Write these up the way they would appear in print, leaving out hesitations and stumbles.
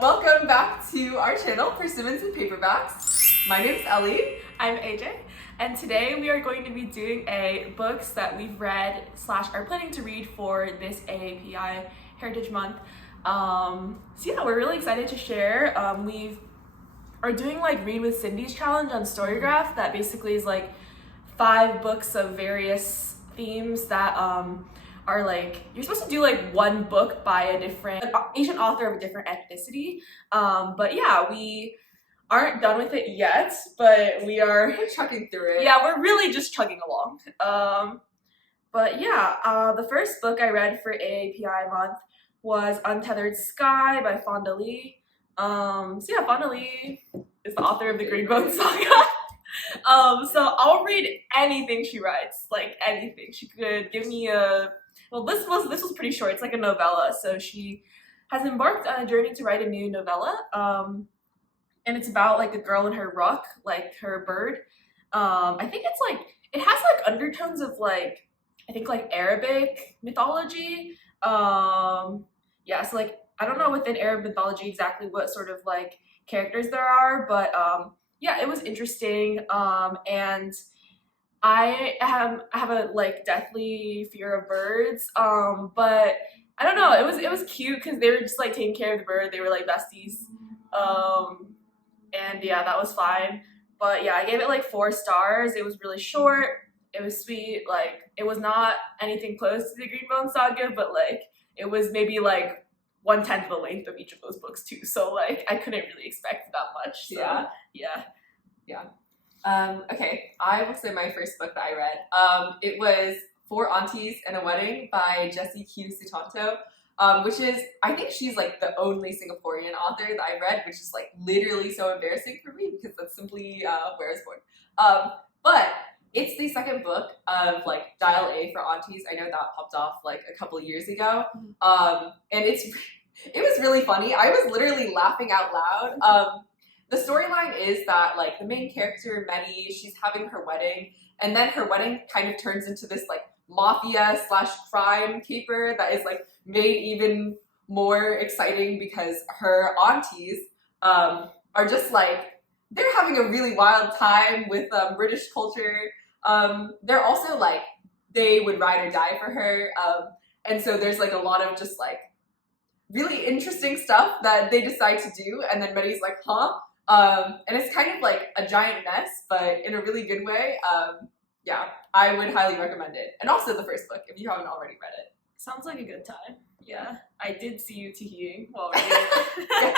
Welcome back to our channel, Persimmons and Paperbacks. My name's Ellie. I'm AJ, and today we are going to be doing books that we've read / are planning to read for this AAPI Heritage Month. So yeah, we're really excited to share. We are doing like Read with Cindy's challenge on Storygraph that basically is like 5 books of various themes that are like, you're supposed to do like one book by a different Asian author of a different ethnicity. But yeah, we aren't done with it yet, but we're chugging through it. Yeah, we're really just chugging along. But yeah, the first book I read for AAPI month was Untethered Sky by Fonda Lee. So yeah, Fonda Lee is the author of the Green Bone Saga. So I'll read anything she writes, like anything. She could give me this was pretty short. It's like a novella. So she has embarked on a journey to write a new novella. And it's about like a girl and her rook, like her bird. I think it's like, it has like undertones of like, I think like Arabic mythology. Yeah, so like, I don't know within Arab mythology exactly what sort of like characters there are, but yeah, it was interesting. And I have a like deathly fear of birds. But I don't know, it was cute because they were just like taking care of the bird. They were like besties. And yeah, that was fine. But yeah, I gave it like 4 stars. It was really short. It was sweet. Like, it was not anything close to the Green Bone Saga, but like, it was maybe like 1/10 the length of each of those books too. So like, I couldn't really expect that much. So, yeah. Okay, I will say my first book that I read. It was 4 Aunties and a Wedding by Justtt, which is, I think she's like the only Singaporean author that I read, which is like literally so embarrassing for me because that's simply where I was born. But it's the second book of like Dial A for Aunties. I know that popped off like a couple years ago. And it was really funny. I was literally laughing out loud. The storyline is that like the main character, Medi, she's having her wedding, and then her wedding kind of turns into this like mafia / crime caper that is like made even more exciting because her aunties are just like, they're having a really wild time with British culture. They're also like, they would ride or die for her. And so there's like a lot of just like really interesting stuff that they decide to do. And then Medi's like, huh? And it's kind of like a giant mess, but in a really good way. Yeah, I would highly recommend it. And also the first book, if you haven't already read it. Sounds like a good time. Yeah, I did see you teeing while reading it.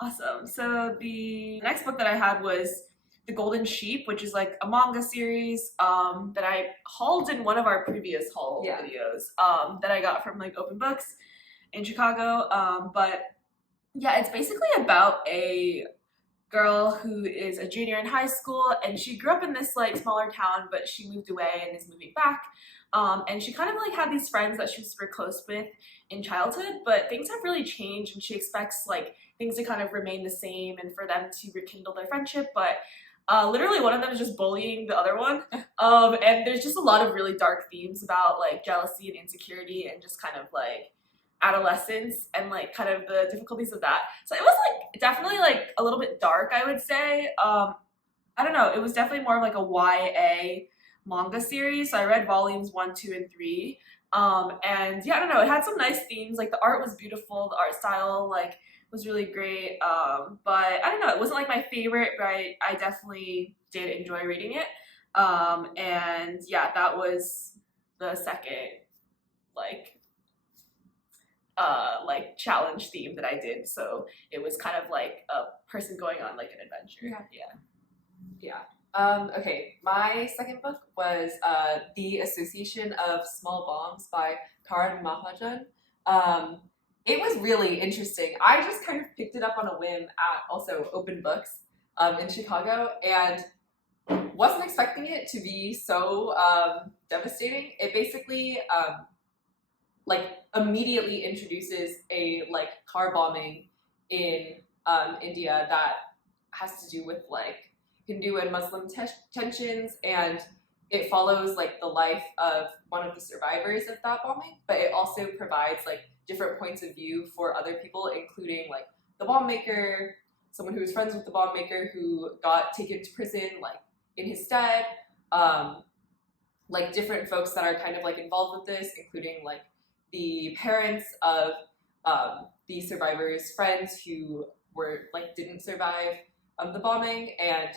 Awesome. So the next book that I had was The Golden Sheep, which is like a manga series that I hauled in one of our previous haul videos that I got from like Open Books in Chicago. But yeah, it's basically about a girl who is a junior in high school, and she grew up in this like smaller town, but she moved away and is moving back. And she kind of like had these friends that she was super close with in childhood, but things have really changed, and she expects like things to kind of remain the same and for them to rekindle their friendship. But literally one of them is just bullying the other one. And there's just a lot of really dark themes about like jealousy and insecurity and just kind of like adolescence and like kind of the difficulties of that. So it was like definitely like a little bit dark, I would say. I don't know, it was definitely more of like a YA manga series. So I read volumes 1, 2, and 3. And yeah, I don't know, it had some nice themes. Like the art was beautiful, the art style like was really great. But I don't know, it wasn't like my favorite, but I definitely did enjoy reading it. And yeah, that was the second like challenge theme that I did. So it was kind of like a person going on like an adventure. Okay, my second book was The Association of Small Bombs by Karan Mahajan. It was really interesting. I just kind of picked it up on a whim at also Open Books in Chicago, and wasn't expecting it to be so devastating. It basically like immediately introduces a like car bombing in India that has to do with like Hindu and Muslim tensions, and it follows like the life of one of the survivors of that bombing, but it also provides like different points of view for other people, including like the bomb maker, someone who was friends with the bomb maker who got taken to prison like in his stead, like different folks that are kind of like involved with this, including like the parents of the survivors' friends who were like didn't survive the bombing, and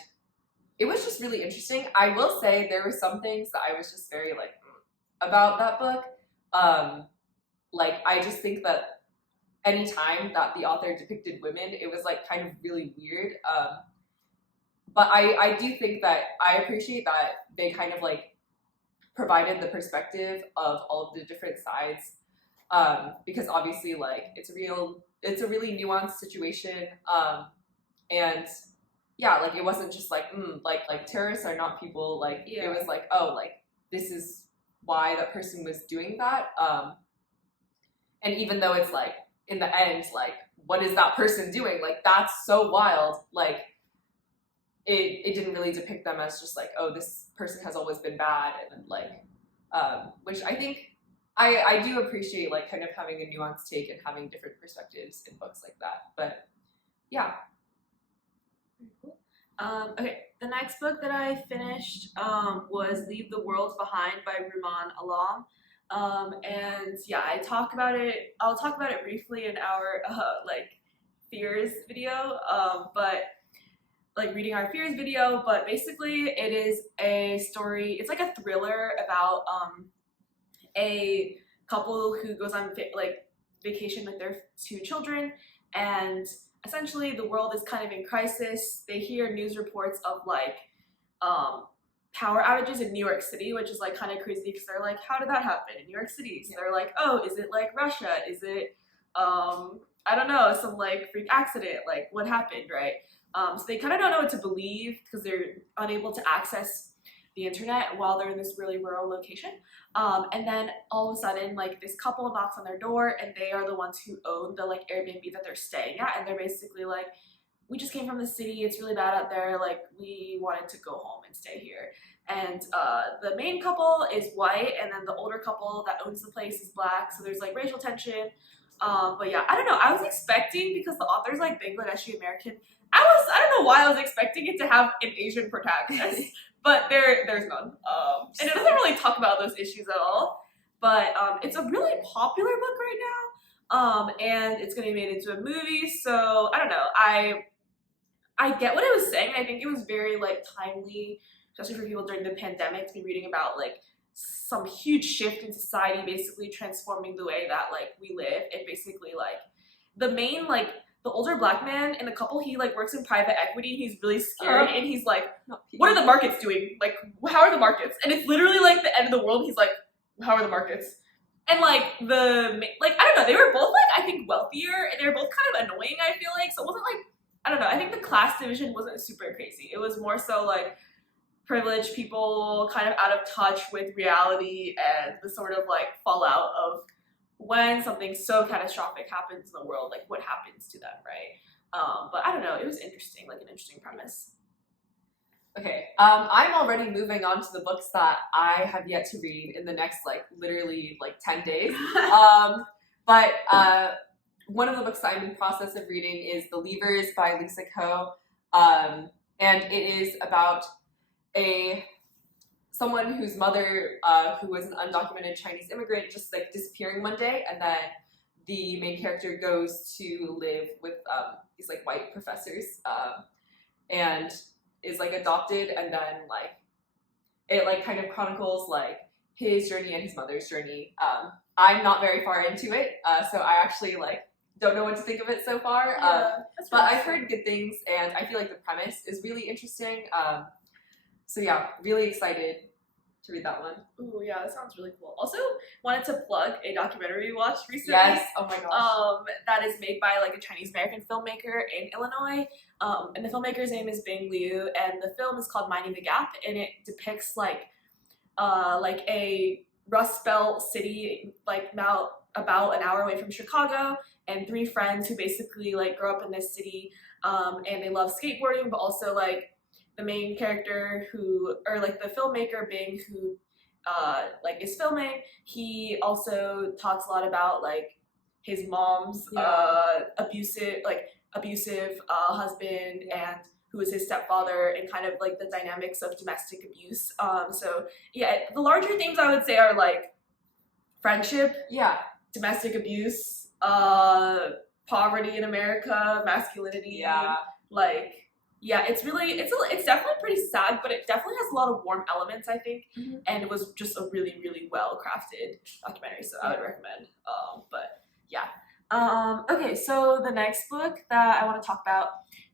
it was just really interesting. I will say there were some things that I was just very like about that book. Like I just think that anytime that the author depicted women, it was like kind of really weird. But I do think that I appreciate that they kind of like provided the perspective of all of the different sides, because obviously like it's a really nuanced situation, and yeah, like it wasn't just like like terrorists are not people, like it was like, oh, like this is why that person was doing that, and even though it's like in the end like what is that person doing, like that's so wild, like it didn't really depict them as just like, oh, this person has always been bad, and like which I think I do appreciate, like kind of having a nuanced take and having different perspectives in books like that. But yeah. Okay, the next book that I finished was Leave the World Behind by Rumaan Alam. And yeah, I'll talk about it briefly in our like fears video, but like reading our fears video, but basically it is a story, it's like a thriller about a couple who goes on vacation with their 2 children, and essentially the world is kind of in crisis. They hear news reports of like power outages in New York City, which is like kind of crazy because they're like, how did that happen in New York City? So they're like, oh, is it like Russia? Is it I don't know, some like freak accident? Like what happened, right? So they kind of don't know what to believe because they're unable to access the internet while they're in this really rural location. And then all of a sudden, like this couple knocks on their door, and they are the ones who own the like Airbnb that they're staying at, and they're basically like, we just came from the city, it's really bad out there, like we wanted to go home and stay here. And the main couple is white, and then the older couple that owns the place is black, so there's like racial tension. But yeah, I don't know, I was expecting, because the author's like Bangladeshi American, I don't know why I was expecting it to have an Asian protagonist, but there's none. And it doesn't really talk about those issues at all. But it's a really popular book right now, and it's going to be made into a movie. So I don't know. I get what it was saying. I think it was very like timely, especially for people during the pandemic, to be reading about like some huge shift in society, basically transforming the way that like we live, and basically like the main like. The older black man in the couple, he like works in private equity. He's really scared, and he's like, "What are the markets doing? Like, how are the markets?" And it's literally like the end of the world. He's like, "How are the markets?" And like I don't know. They were both like I think wealthier, and they were both kind of annoying. I feel like, so it wasn't like, I don't know. I think the class division wasn't super crazy. It was more so like privileged people kind of out of touch with reality and the sort of like fallout of when something so catastrophic happens in the world, like what happens to them, right? But I don't know, it was interesting, like an interesting premise. Okay, I'm already moving on to the books that I have yet to read in the next like literally like 10 days. But one of the books that I'm in the process of reading is The Leavers by Lisa Ko, and it is about someone whose mother, who was an undocumented Chinese immigrant, just like disappearing one day, and then the main character goes to live with these like white professors, and is like adopted, and then like it like kind of chronicles like his journey and his mother's journey. I'm not very far into it, so I actually like don't know what to think of it so far. But I've heard good things, and I feel like the premise is really interesting. So yeah, really excited to read that one. Ooh, yeah, that sounds really cool. Also, wanted to plug a documentary we watched recently. Yes, oh my gosh. That is made by like a Chinese American filmmaker in Illinois. And the filmmaker's name is Bing Liu, and the film is called Minding the Gap, and it depicts like a Rust Belt city, like about an hour away from Chicago, and 3 friends who basically like grow up in this city, and they love skateboarding, but also like the main character like the filmmaker Bing, who like is filming, he also talks a lot about like his mom's abusive husband and who is his stepfather, and kind of like the dynamics of domestic abuse. So yeah, the larger themes I would say are like friendship, domestic abuse, poverty in America, masculinity, it's definitely pretty sad, but it definitely has a lot of warm elements, I think, and it was just a really, really well crafted documentary, so I would recommend. Okay, so the next book that I want to talk about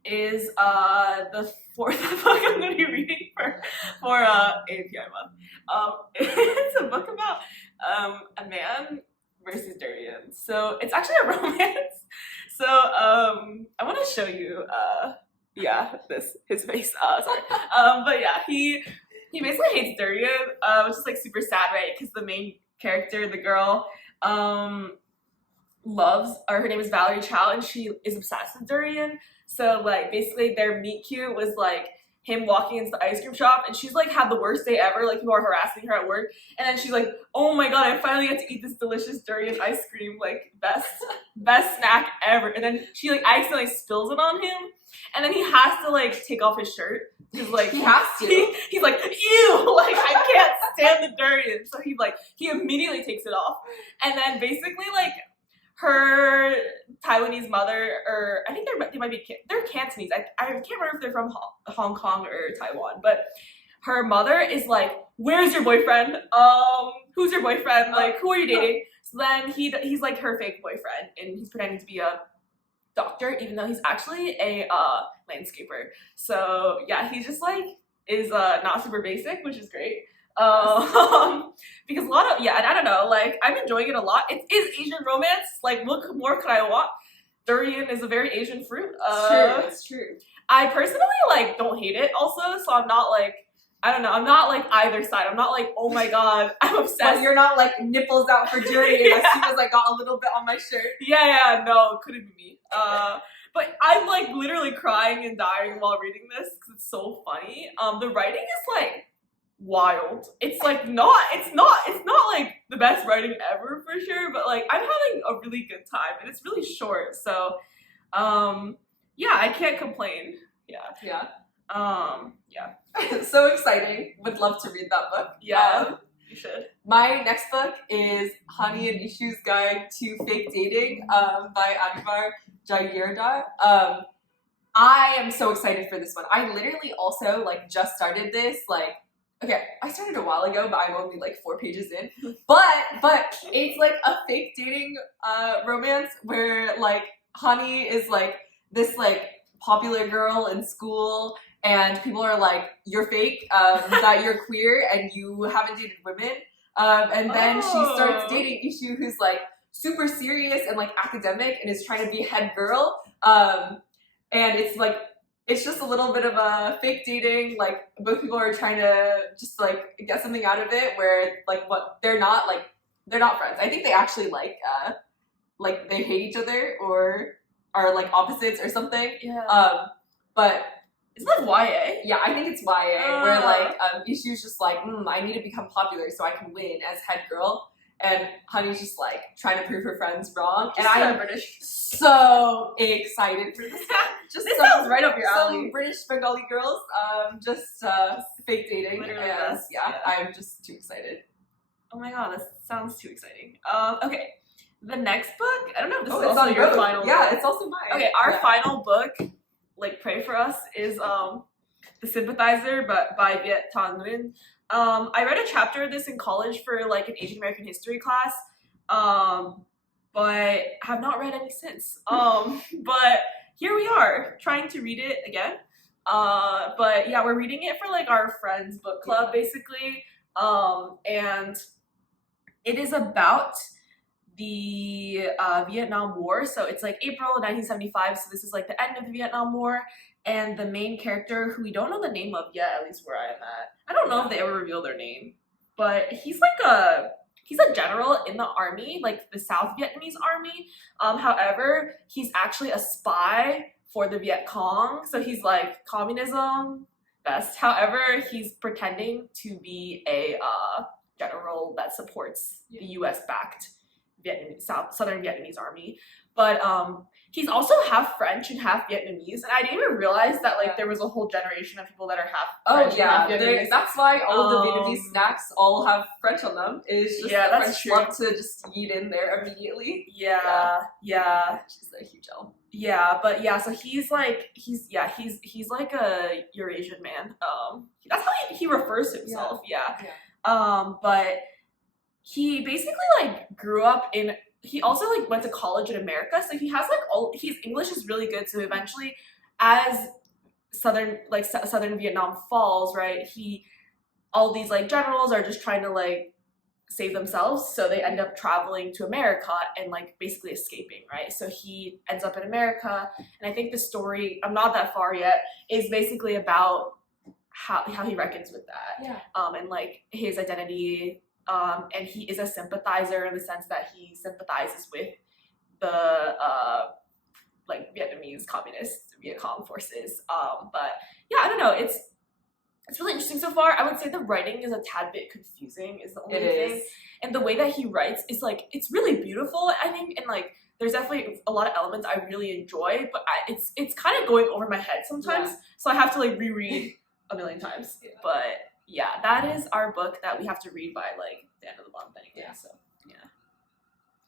is the fourth book I'm going to be reading for API month. It's a book about a man versus durian. So it's actually a romance. So I want to show you his face. But yeah, he basically hates durian, which is like super sad, right? Because the main character, the girl, her name is Valerie Chow, and she is obsessed with durian. So like basically their meet cute was like him walking into the ice cream shop, and she's like had the worst day ever, like people are harassing her at work, and then she's like, oh my god, I finally get to eat this delicious durian ice cream, like best snack ever. And then she like accidentally spills it on him, and then he has to like take off his shirt because like he has to. He's like, ew, like I can't stand the durian. So he immediately takes it off, and then basically like her Taiwanese mother, or I think they're Cantonese. I can't remember if they're from Hong Kong or Taiwan, but her mother is like, where's your boyfriend? Who's your boyfriend? Like, who are you dating? So then he's like her fake boyfriend, and he's pretending to be a doctor, even though he's actually a landscaper. So yeah, he just like is not super basic, which is great. Because a lot of and I don't know, like I'm enjoying it a lot. It is Asian romance. Like, what more could I want? Durian is a very Asian fruit. It's true. I personally like don't hate it also, so I'm not like, I don't know, I'm not like either side. I'm not like, oh my god, I'm obsessed. Well, you're not like nipples out for durian as soon as I got a little bit on my shirt. No, couldn't be me. But I'm like literally crying and dying while reading this because it's so funny. The writing is like wild. It's not like the best writing ever for sure, but like I'm having a really good time, and it's really short, so I can't complain. So exciting. Would love to read that book. You should. My next book is Hani and Ishu's Guide to Fake Dating by Anwar Jagirdar. I am so excited for this one. I literally also like just started this I started a while ago, but I'm only like 4 pages in. But it's like a fake dating romance where like Hani is like this like popular girl in school, and people are like, you're fake, that you're queer and you haven't dated women. And then she starts dating Ishu, who's like super serious and like academic and is trying to be head girl. And it's like, it's just a little bit of a fake dating, like both people are trying to just like get something out of it, where like they're not friends. I think they actually like they hate each other or are like opposites or something. But isn't that YA? Yeah, I think it's YA, where like Ishu's just like, I need to become popular so I can win as head girl. And Honey's just like trying to prove her friends wrong. And I am British. So excited for this one. Just this sounds right up your alley. Some British Bengali girls, fake dating. Literally, and, I'm just too excited. Oh my god, this sounds too exciting. Okay, the next book, I don't know if this is it's also your final Yeah, book. it's also mine. Okay, our final book, like pray for us, is The Sympathizer by Viet Thanh Nguyen. I read a chapter of this in college for like an Asian American history class, but have not read any since. But here we are trying to read it again. But yeah, we're reading it for like our friends' book club basically. And it is about the Vietnam War. So it's like April 1975. So this is like the end of the Vietnam War. And the main character, who we don't know the name of yet, at least where I am at. I don't know if they ever reveal their name, but he's a general in the army, like the South Vietnamese army. However, he's actually a spy for the Viet Cong. So he's like communism best. However, he's pretending to be a general that supports the U.S. backed Southern Vietnamese army. But he's also half French and half Vietnamese, and I didn't even realize that like there was a whole generation of people that are half French and half Vietnamese. That's why all the Vietnamese snacks all have French on them. It's just the French love to just eat in there immediately. Yeah. She's a huge L. Yeah, but yeah, so he's like a Eurasian man. That's how he refers to himself. But he basically like grew up in. He also like went to college in America, so he has like his English is really good. So eventually, as Southern Vietnam falls, right? All these like generals are just trying to like save themselves, so they end up traveling to America and like basically escaping, right? So he ends up in America, and I think the story, I'm not that far yet, is basically about how he reckons with that, and like his identity. And he is a sympathizer in the sense that he sympathizes with the like Vietnamese communist Viet Cong forces. But yeah, I don't know. It's really interesting so far. I would say the writing is a tad bit confusing. Is the only thing, and the way that he writes is like it's really beautiful. I think, and like there's definitely a lot of elements I really enjoy, but it's kind of going over my head sometimes. So I have to like reread a million times. But yeah, that is our book that we have to read by like the end of the month anyway. So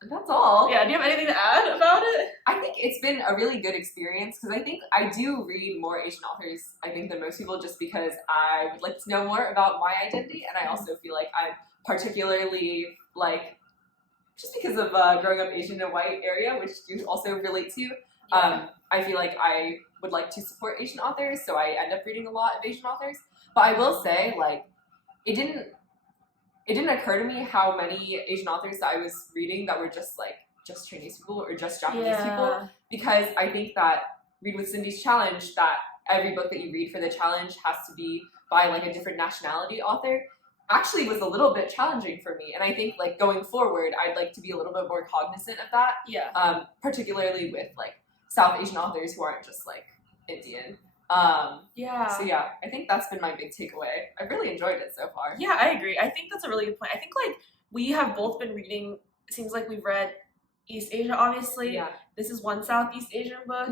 and that's all. Yeah, do you have anything to add about it? I think it's been a really good experience because I think I do read more Asian authors, I think, than most people, just because I would like to know more about my identity, and I also feel like I'm particularly like, just because of growing up Asian and white area, which you also relate to, I feel like I would like to support Asian authors, so I end up reading a lot of Asian authors. But I will say, like, it didn't occur to me how many Asian authors that I was reading that were just Chinese people or just Japanese people, because I think that Read with Cindy's challenge, that every book that you read for the challenge has to be by like a different nationality author, actually was a little bit challenging for me. And I think like going forward, I'd like to be a little bit more cognizant of that, particularly with like South Asian authors who aren't just like Indian. So yeah, I think that's been my big takeaway. I really enjoyed it so far. Yeah, I agree. I think that's a really good point. I think like we have both been reading, it seems like we've read East Asia, obviously. This is one Southeast Asian book.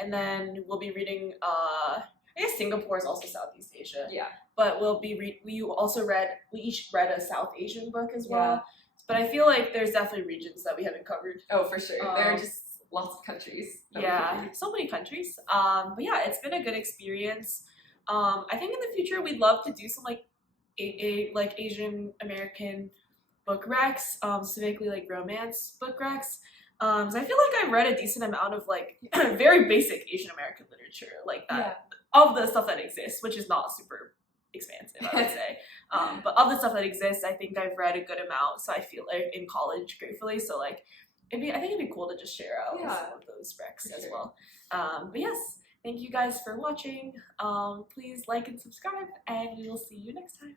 And then we'll be reading I guess Singapore is also Southeast Asia. But we each read a South Asian book as well. But I feel like there's definitely regions that we haven't covered. Oh, for sure. There are just lots of countries. So many countries. But yeah, it's been a good experience. I think in the future we'd love to do some like like Asian American book recs, specifically like romance book recs. So I feel like I read a decent amount of like very basic Asian American literature, like that of the stuff that exists, which is not super expansive, I would say. But of the stuff that exists, I think I've read a good amount. So I feel like in college, gratefully. So like I think it'd be cool to just share out some of those recs as well. But yes, thank you guys for watching. Please like and subscribe, and we will see you next time.